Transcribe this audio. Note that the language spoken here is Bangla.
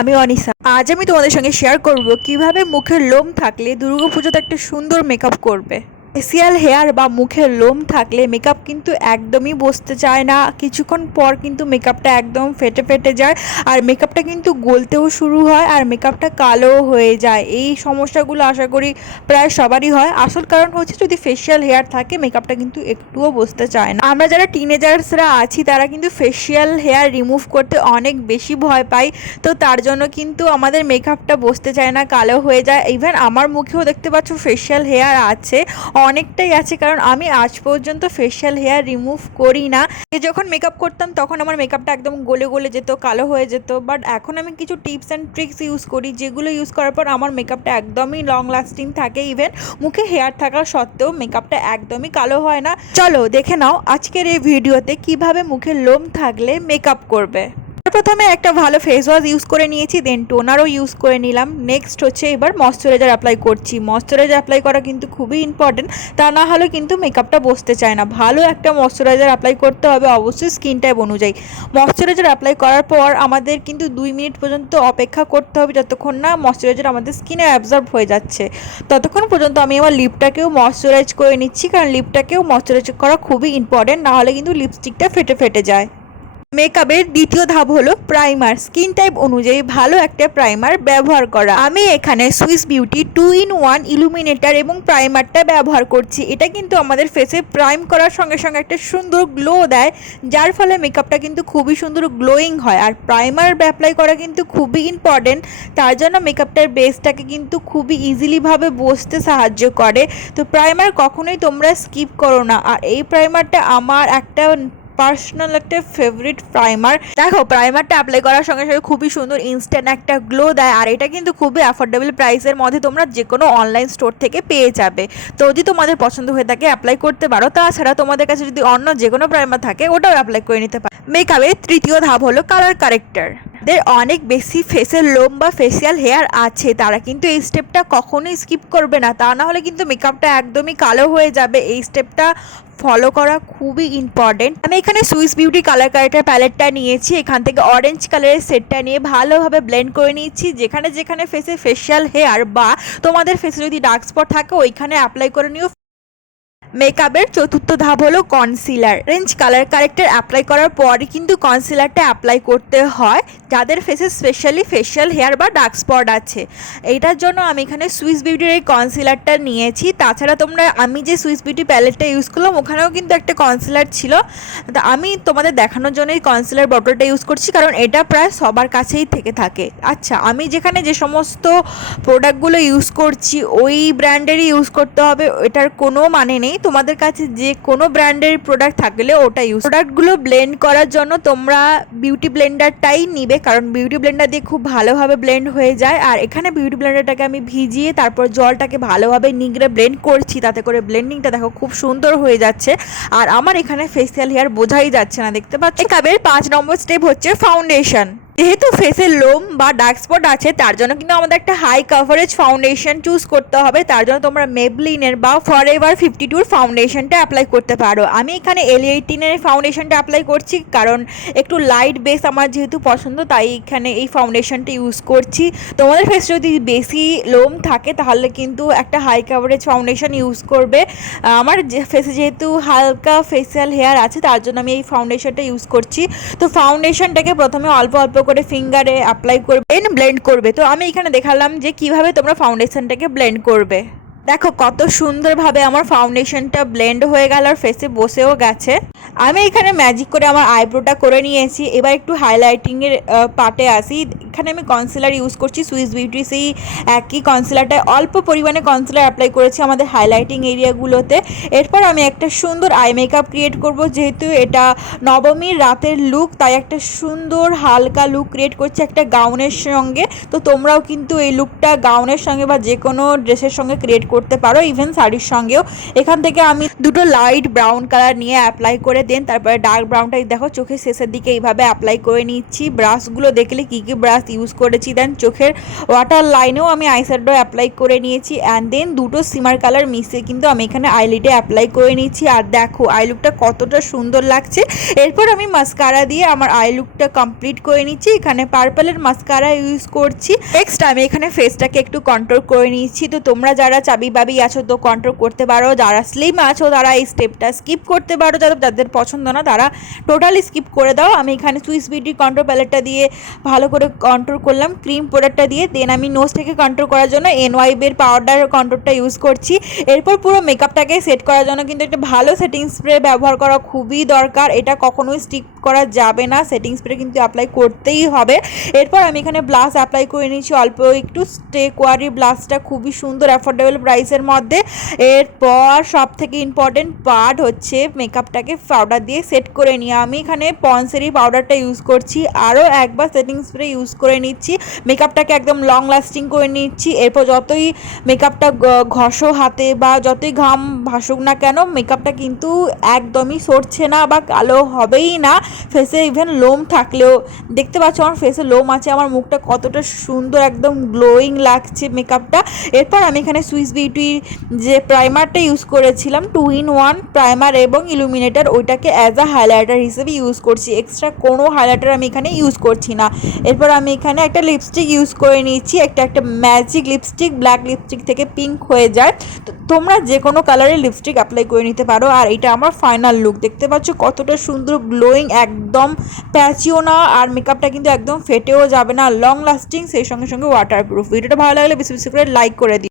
আমি অনিশা। আজ আমি তোমাদের সঙ্গে শেয়ার করব কিভাবে মুখের লোম থাকলে দুর্গাপুজোতে একটা সুন্দর মেকআপ করবে। ফেসিয়াল হেয়ার বা মুখের লোম থাকলে মেকআপ কিন্তু একদমই বসতে চায় না, কিছুক্ষণ পর কিন্তু মেকআপটা একদম ফেটে ফেটে যায়, আর মেকআপটা কিন্তু গলতেও শুরু হয়, আর মেকআপটা কালোও হয়ে যায়। এই সমস্যাগুলো আশা করি প্রায় সবারই হয়। আসল কারণ হচ্ছে যদি ফেসিয়াল হেয়ার থাকে মেকআপটা কিন্তু একটুও বসতে চায় না। আমরা যারা টিনেজার্সরা আছি তারা কিন্তু ফেসিয়াল হেয়ার রিমুভ করতে অনেক বেশি ভয় পাই, তো তার জন্য কিন্তু আমাদের মেকআপটা বসতে চায় না, কালো হয়ে যায়। ইভেন আমার মুখেও দেখতে পাচ্ছ ফেসিয়াল হেয়ার আছে, অনেকটাই আছে, কারণ আমি আজ পর্যন্ত ফেসিয়াল হেয়ার রিমুভ করি না। যখন মেকআপ করতাম তখন আমার মেকআপটা একদম গলে গলে যেত, কালো হয়ে যেত, বাট এখন আমি কিছু টিপস অ্যান্ড ট্রিক্স ইউজ করি যেগুলো ইউজ করার পর আমার মেকআপটা একদমই লং লাস্টিং থাকে। ইভেন মুখে হেয়ার থাকা সত্ত্বেও মেকআপটা একদমই কালো হয় না। চলো দেখে নাও আজকের এই ভিডিওতে কিভাবে মুখের লোম থাকলে মেকআপ করবে। প্রথমে একটা ভালো ফেস ওয়াশ ইউজ করে নিয়েছি, দেন টোনারও ইউজ করে নিলাম। নেক্সট হচ্ছে এবার ময়শ্চারাইজার অ্যাপ্লাই করছি। ময়শ্চারাইজার অ্যাপ্লাই করা কিন্তু খুবই ইম্পর্টেন্ট, তা না হলে কিন্তু মেকআপটা বসতে চায় না। ভালো একটা ময়শ্চারাইজার অ্যাপ্লাই করতে হবে অবশ্যই স্কিন টাইপ অনুযায়ী। ময়শ্চারাইজার অ্যাপ্লাই করার পর আমাদের কিন্তু 2 মিনিট পর্যন্ত অপেক্ষা করতে হবে, যতক্ষণ না ময়শ্চারাইজার আমাদের স্কিনে অ্যাবজর্ব হয়ে যাচ্ছে। ততক্ষণ পর্যন্ত আমি আমার লিপটাকেও ময়শ্চারাইজ করে নিচ্ছি, কারণ লিপটাকেও ময়শ্চারাইজ করা খুবই ইম্পর্টেন্ট, না হলে কিন্তু লিপস্টিকটা ফেটে ফেটে যায়। মেকআপের দ্বিতীয় ধাপ হলো প্রাইমার। স্কিন টাইপ অনুযায়ী ভালো একটা প্রাইমার ব্যবহার করা। আমি এখানে সুইস বিউটি 2-in-1 ইলুমিনেটর এবং প্রাইমারটা ব্যবহার করছি। এটা কিন্তু আমাদের ফেসে প্রাইম করার সঙ্গে সঙ্গে একটা সুন্দর গ্লো দেয়, যার ফলে মেকআপটা কিন্তু খুবই সুন্দর গ্লোয়িং হয়। আর প্রাইমার অ্যাপ্লাই করা কিন্তু খুবই ইম্পর্টেন্ট, তার জন্য মেকআপটার বেসটাকে কিন্তু খুবই ইজিলিভাবে বসতে সাহায্য করে। তো প্রাইমার কখনোই তোমরা স্কিপ করো না। আর এই প্রাইমারটা আমার একটা পার্সোনাল একটা ফেভারিট প্রাইমার। দেখো প্রাইমারটা অ্যাপ্লাই করার সঙ্গে সঙ্গে খুবই সুন্দর ইনস্ট্যান্ট একটা গ্লো দেয়, আর এটা কিন্তু খুবই অ্যাফোর্ডেবল প্রাইসের মধ্যে তোমরা যে কোনো অনলাইন স্টোর থেকে পেয়ে যাবে। তো যদি তোমাদের পছন্দ হয়ে থাকে অ্যাপ্লাই করতে পারো, তাছাড়া তোমাদের কাছে যদি অন্য যে কোনো প্রাইমার থাকে ওটাও অ্যাপ্লাই করে নিতে পারো। মেকআপের তৃতীয় ধাপ হলো কালার কারেক্টার। যাদের অনেক বেশি ফেসের লোম বা ফেসিয়াল হেয়ার আছে তারা কিন্তু এই স্টেপটা কখনোই স্কিপ করবে না, তা না হলে কিন্তু মেকআপটা একদমই কালো হয়ে যাবে। এই স্টেপটা ফলো করা খুবই ইম্পর্টেন্ট। আমি এখানে সুইস বিউটি কালার কারেক্টার প্যালেটটা নিয়েছি, এখান থেকে অরেঞ্জ কালারের সেটটা নিয়ে ভালোভাবে ব্লেন্ড করে নিচ্ছি। যেখানে যেখানে ফেসে ফেসিয়াল হেয়ার বা তোমাদের ফেসে যদি ডার্ক স্পট থাকে ওইখানে অ্যাপ্লাই করে নিও। মেকআপের চতুর্থ ধাপ হলো concealer. Orange colour corrector apply করার পরই কিন্তু কনসিলারটা অ্যাপ্লাই করতে হয় যাদের ফেসে স্পেশালি ফেশিয়াল হেয়ার বা ডার্ক স্পট আছে। এইটার জন্য আমি এখানে সুইস বিউটির এই কনসিলারটা নিয়েছি। তাছাড়া তোমরা আমি যে সুইস বিউটি প্যালেটটা ইউজ করলাম ওখানেও কিন্তু একটা কনসিলার ছিল, তা আমি তোমাদের দেখানোর জন্য এই কনসিলার বটলটা ইউজ করছি, কারণ এটা প্রায় সবার কাছেই থেকে থাকে। আচ্ছা, আমি যেখানে যে সমস্ত প্রোডাক্টগুলো ইউজ করছি ওই ব্র্যান্ডেরই ইউজ করতে হবে এটার কোনো মানে নেই। তোমাদের কাছে যে কোনো ব্র্যান্ডের প্রোডাক্ট থাকলে ওটা ইউজ। প্রোডাক্টগুলো ব্লেন্ড করার জন্য তোমরা বিউটি ব্লেন্ডারটাই নিবে, কারণ বিউটি ব্লেন্ডার দিয়ে খুব ভালোভাবে ব্লেন্ড হয়ে যায়। আর এখানে বিউটি ব্লেন্ডারটাকে আমি ভিজিয়ে তারপর জলটাকে ভালোভাবে নিগড়ে ব্লেন্ড করছি, তাতে করে ব্লেন্ডিংটা দেখো খুব সুন্দর হয়ে যাচ্ছে। আর আমার এখানে ফেসিয়াল হেয়ার বোঝাই যাচ্ছে না, দেখতে পাচ্ছ। মেকআপের 5 নম্বর স্টেপ হচ্ছে ফাউন্ডেশন। যেহেতু ফেসের লোম বা ডার্ক স্পট আছে তার জন্য কিন্তু আমাদের একটা হাই কাভারেজ ফাউন্ডেশন চুজ করতে হবে। তার জন্য তোমরা মেবলিনের বা ফরএভার 52 ফাউন্ডেশনটা অ্যাপ্লাই করতে পারো। আমি এখানে L18 ফাউন্ডেশনটা অ্যাপ্লাই করছি, কারণ একটু লাইট বেস আমার যেহেতু পছন্দ, তাই এখানে এই ফাউন্ডেশনটা ইউজ করছি। তোমাদের ফেস যদি বেশি লোম থাকে তাহলে কিন্তু একটা হাই কাভারেজ ফাউন্ডেশন ইউজ করবে। আমার ফেসে যেহেতু হালকা ফেসিয়াল হেয়ার আছে তার জন্য আমি এই ফাউন্ডেশনটা ইউজ করছি। তো ফাউন্ডেশনটাকে প্রথমে অল্প অল্প করে ফিঙ্গারে অ্যাপ্লাই করবে, ব্লেন্ড করবে। তো আমি এখানে দেখালাম যে কিভাবে তোমরা ফাউন্ডেশনটাকে ব্লেন্ড করবে। দেখো কত সুন্দরভাবে আমার ফাউন্ডেশনটা ব্লেন্ড হয়ে গেল আর ফেসে বসেও গেছে। আমি এখানে ম্যাজিক করে আমার আইব্রোটা করে নিয়েছি। এবার একটু হাইলাইটিংয়ের পার্টে আসি। এখানে আমি কনসিলার ইউজ করছি সুইস বিউটি, সেই একই কনসিলারটায় অল্প পরিমাণে কনসিলার অ্যাপ্লাই করেছি আমাদের হাইলাইটিং এরিয়াগুলোতে। এরপর আমি একটা সুন্দর আই মেকআপ ক্রিয়েট করব। যেহেতু এটা নবমীর রাতের লুক, তাই একটা সুন্দর হালকা লুক ক্রিয়েট করছি একটা গাউনের সঙ্গে। তো তোমরাও কিন্তু এই লুকটা গাউনের সঙ্গে বা যে কোনো ড্রেসের সঙ্গে ক্রিয়েট করতে পারো, ইভেন শাড়ির সঙ্গেও। এখান থেকে আমি দুটো লাইট ব্রাউন কালার নিয়ে অ্যাপ্লাই করে দেন, তারপরে ডার্ক ব্রাউনটা দেখো চোখের শেষের দিকে এইভাবে অ্যাপ্লাই করে নিচ্ছি। ব্রাশগুলো দেখলে কী কী ব্রাশ ইউজ করেছি। দেন চোখের ওয়াটার লাইনেও আমি আইশ্যাডো অ্যাপ্লাই করে নিয়েছি, অ্যান্ড দেন দুটো সিমার কালার মিশিয়ে কিন্তু আমি এখানে আইলিডে অ্যাপ্লাই করে নিচ্ছি। আর দেখো আই লুকটা কতটা সুন্দর লাগছে। এরপর আমি মাস্কারা দিয়ে আমার আই লুকটা কমপ্লিট করে নিচ্ছি। এখানে পার্পলের মাস্কারা ইউজ করছি। নেক্সট আমি এখানে ফেসটাকে একটু কন্ট্রোল করে নিচ্ছি। তো তোমরা যারা চাবি বাবি আছো তো কন্ট্রোল করতে পারো, যারা স্লিম আছো তারা এই স্টেপটা স্কিপ করতে পারো, যাদের পছন্দ না তারা টোটালি স্কিপ করে দাও। আমি এখানে সুইস বিউটি কন্ট্রোল প্যালেটটা দিয়ে ভালো করে কন্ট্রোল করলাম ক্রিম প্রোডাক্টটা দিয়ে। দেন আমি নোজটাকে কন্ট্রোল করার জন্য এনওয়াইবের পাউডার কন্ট্রোলটা ইউজ করছি। এরপর পুরো মেকআপটাকে সেট করার জন্য কিন্তু একটা ভালো সেটিং স্প্রে ব্যবহার করা খুবই দরকার। এটা কখনোই স্টিক করা যাবে না, সেটিং স্প্রে কিন্তু অ্যাপ্লাই করতেই হবে। এরপর আমি এখানে ব্লাশ অ্যাপ্লাই করে নিয়েছি অল্প একটু, স্টে কোয়ারি ব্লাশটা খুবই সুন্দর অ্যাফোর্ডেবল প্রাইসের মধ্যে। এরপর সব থেকে ইম্পর্টেন্ট পার্ট হচ্ছে মেকআপটাকে পাউডার দিয়ে সেট করে নিয়ে আমি এখানে পন্সেরি পাউডারটা ইউজ করছি। আরও একবার সেটিং স্প্রে ইউজ করে নিচ্ছি, মেকআপটাকে একদম লং লাস্টিং করে নিচ্ছি। এরপর যতই মেকআপটা ঘষো হাতে বা যতই ঘাম ভাসুক না কেন, মেকআপটা কিন্তু একদমই সরছে না বা কালো হবেই না। ফেসে ইভেন লোম থাকলেও, দেখতে পাচ্ছ আমার ফেসে লোম আছে, আমার মুখটা কতটা সুন্দর একদম গ্লোয়িং লাগছে মেকআপটা। এরপর আমি এখানে সুইস বিউটির যে প্রাইমারটা ইউজ করেছিলাম 2-in-1 প্রাইমার এবং ইলুমিনেটার, ওইটাকে অ্যাজ আ হাইলাইটার হিসেবে ইউজ করছি। এক্সট্রা কোনো হাইলাইটার আমি এখানে ইউজ করছি না। এরপর আমি এখানে একটা লিপস্টিক ইউজ করে নিচ্ছি, একটা ম্যাজিক লিপস্টিক, ব্ল্যাক লিপস্টিক থেকে পিঙ্ক হয়ে যায়। তো তোমরা যে কোনো কালারের লিপস্টিক অ্যাপ্লাই করে নিতে পারো। আর এটা আমার ফাইনাল লুক, দেখতে পাচ্ছ কতটা সুন্দর গ্লোয়িং, একদম প্যাচিও না, আর মেকআপটা কিন্তু একদম ফেটেও যাবে না, লং লাস্টিং, সেই সঙ্গে সঙ্গে ওয়াটারপ্রুফ। ভিডিওটা ভালো লাগলে বেশি বেশি করে লাইক করে দিই।